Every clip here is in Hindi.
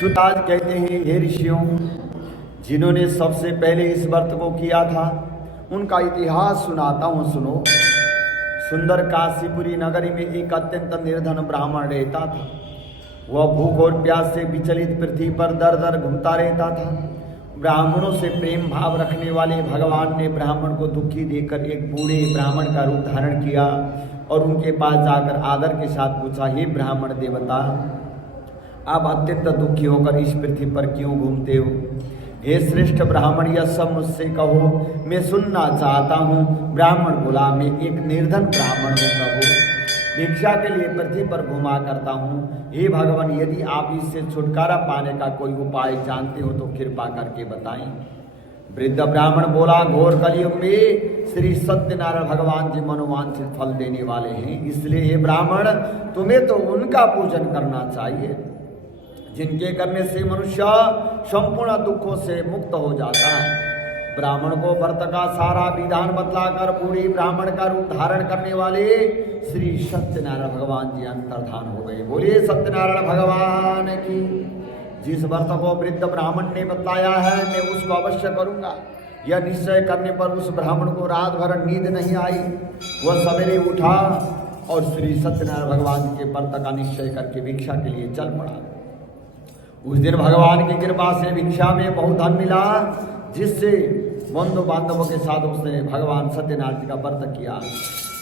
सुताज कहते हैं, हे ऋषियों, जिन्होंने सबसे पहले इस व्रत को किया था उनका इतिहास सुनाता हूँ, सुनो। सुंदर काशीपुरी नगरी में एक अत्यंत निर्धन ब्राह्मण रहता था। वह भूख और प्यास से विचलित पृथ्वी पर दर दर घूमता रहता था। ब्राह्मणों से प्रेम भाव रखने वाले भगवान ने ब्राह्मण को दुखी देखकर एक बूढ़े ब्राह्मण का रूप धारण किया और उनके पास जाकर आदर के साथ पूछा, हे ब्राह्मण देवता, आप अत्यंत दुखी होकर इस पृथ्वी पर क्यों घूमते हो? हे श्रेष्ठ ब्राह्मण, यह सब मुझसे कहो, मैं सुनना चाहता हूँ। ब्राह्मण बोला, मैं एक निर्धन ब्राह्मण हूँ प्रभु, भिक्षा के लिए पृथ्वी पर घुमा करता हूँ। हे भगवान, यदि आप इससे छुटकारा पाने का कोई उपाय जानते हो तो कृपा करके बताएं। वृद्ध ब्राह्मण बोला, घोर कलयुग में श्री सत्यनारायण भगवान जी मनोवांछित फल देने वाले हैं, इसलिए हे ब्राह्मण, तुम्हें तो उनका पूजन करना चाहिए जिनके करने से मनुष्य संपूर्ण दुखों से मुक्त हो जाता है। ब्राह्मण को व्रत का सारा विधान बतलाकर बूढ़ी ब्राह्मण का रूप धारण करने वाले श्री सत्यनारायण भगवान जी अंतर्धान हो गए। बोलिए सत्यनारायण भगवान की। जिस व्रत को वृद्ध ब्राह्मण ने बताया है मैं उसको अवश्य करूंगा। यह निश्चय करने पर उस ब्राह्मण को रात भर नींद नहीं आई। वह सवेरे उठा और श्री सत्यनारायण भगवान जी के व्रत का निश्चय करके भिक्षा के लिए चल पड़ा। उस दिन भगवान की कृपा से भिक्षा में बहुत धन मिला, जिससे बंधु बांधवों के साथ उसने भगवान सत्यनारायण जी का व्रत किया।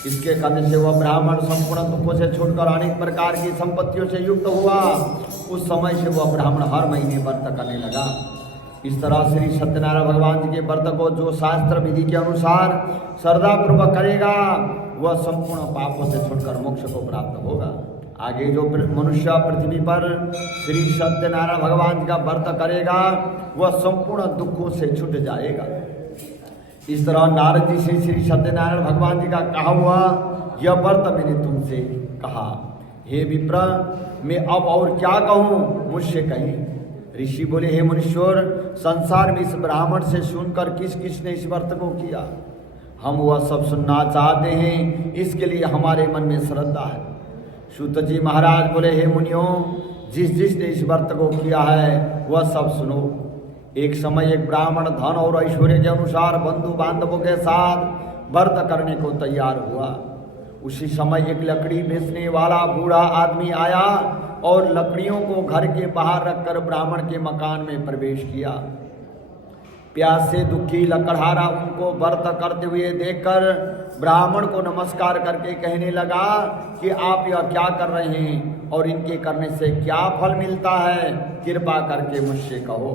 इसके करने से वह ब्राह्मण संपूर्ण दुखों से छूटकर अनेक प्रकार की संपत्तियों से युक्त हुआ। उस समय से वह ब्राह्मण हर महीने व्रत करने लगा। इस तरह श्री सत्यनारायण भगवान जी के व्रत को जो शास्त्र विधि के अनुसार श्रद्धापूर्वक करेगा वह संपूर्ण पापों से छूटकर मोक्ष को प्राप्त होगा। आगे जो मनुष्य पृथ्वी पर श्री सत्यनारायण भगवान जी का व्रत करेगा वह संपूर्ण दुखों से छूट जाएगा। इस तरह नारद जी से श्री सत्यनारायण भगवान जी का कहा हुआ यह व्रत मैंने तुमसे कहा। हे विप्र, मैं अब और क्या कहूँ, मुझसे कहीं। ऋषि बोले, हे मनुष्योर, संसार में इस ब्राह्मण से सुनकर किस किस ने इस व्रत को किया, हम वह सब सुनना चाहते हैं, इसके लिए हमारे मन में श्रद्धा है। सूत जी महाराज बोले, हे मुनियों, जिस जिसने इस व्रत को किया है वह सब सुनो। एक समय एक ब्राह्मण धन और ऐश्वर्य के अनुसार बंधु बांधवों के साथ व्रत करने को तैयार हुआ। उसी समय एक लकड़ी बेचने वाला बूढ़ा आदमी आया और लकड़ियों को घर के बाहर रखकर ब्राह्मण के मकान में प्रवेश किया। प्यास से दुखी लकड़हारा उनको व्रत करते हुए देखकर ब्राह्मण को नमस्कार करके कहने लगा कि आप यह क्या कर रहे हैं और इनके करने से क्या फल मिलता है, कृपा करके मुझसे कहो।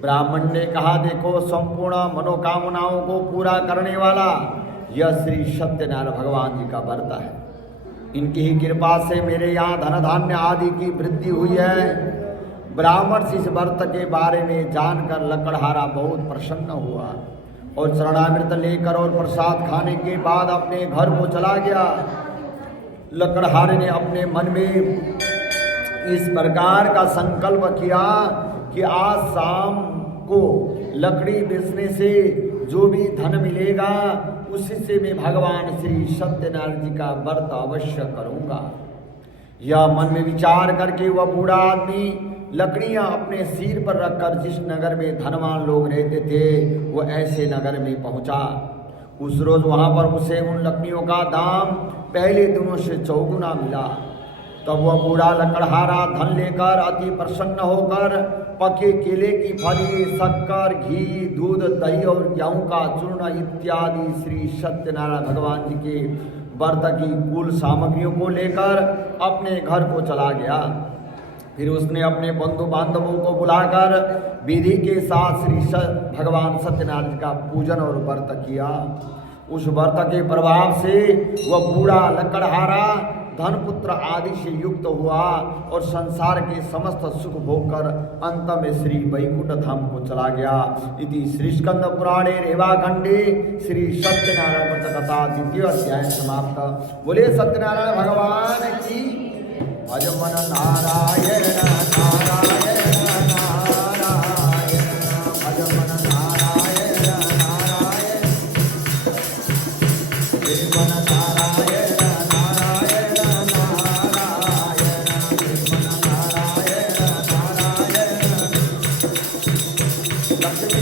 ब्राह्मण ने कहा, देखो, संपूर्ण मनोकामनाओं को पूरा करने वाला यह श्री सत्यनारायण भगवान जी का व्रत है। इनकी ही कृपा से मेरे यहाँ धन धान्य आदि की वृद्धि हुई है। ब्राह्मण से इस व्रत के बारे में जानकर लकड़हारा बहुत प्रसन्न हुआ और चरणामृत लेकर और प्रसाद खाने के बाद अपने घर को चला गया। लकड़हारे ने अपने मन में इस प्रकार का संकल्प किया कि आज शाम को लकड़ी बेचने से जो भी धन मिलेगा उसी से मैं भगवान श्री सत्यनारायण जी का व्रत अवश्य करूँगा। यह मन में विचार करके वह बूढ़ा आदमी लकड़ियां अपने सिर पर रखकर जिस नगर में धनवान लोग रहते थे वो ऐसे नगर में पहुंचा। उस रोज वहां पर उसे उन लकड़ियों का दाम पहले दिनों से चौगुना मिला। तब वह बूढ़ा लकड़हारा धन लेकर अति प्रसन्न होकर पके केले की फली, शक्कर, घी, दूध, दही और गेहूं का चूर्ण इत्यादि श्री सत्यनारायण भगवान जी के व्रत की कुल सामग्रियों को लेकर अपने घर को चला गया। फिर उसने अपने बंधु बांधवों को बुलाकर विधि के साथ श्री भगवान सत्यनारायण का पूजन और व्रत किया। उस व्रत के प्रभाव से वह बूढ़ा लकड़हारा धन पुत्र आदि से युक्त हुआ और संसार के समस्त सुख भोगकर अंत में श्री वैकुंठ धाम को चला गया। इति श्री स्कंद पुराणे रेवाखंडे श्री सत्यनारायण व्रत कथा द्वितीय अध्याय समाप्त। बोले सत्यनारायण भगवान की। भज मन नारायण नारायण नारायण, भज मन नारायण नारायण, भज मन नारायण नारायण नारायण, भज मन नारायण नारायण। लग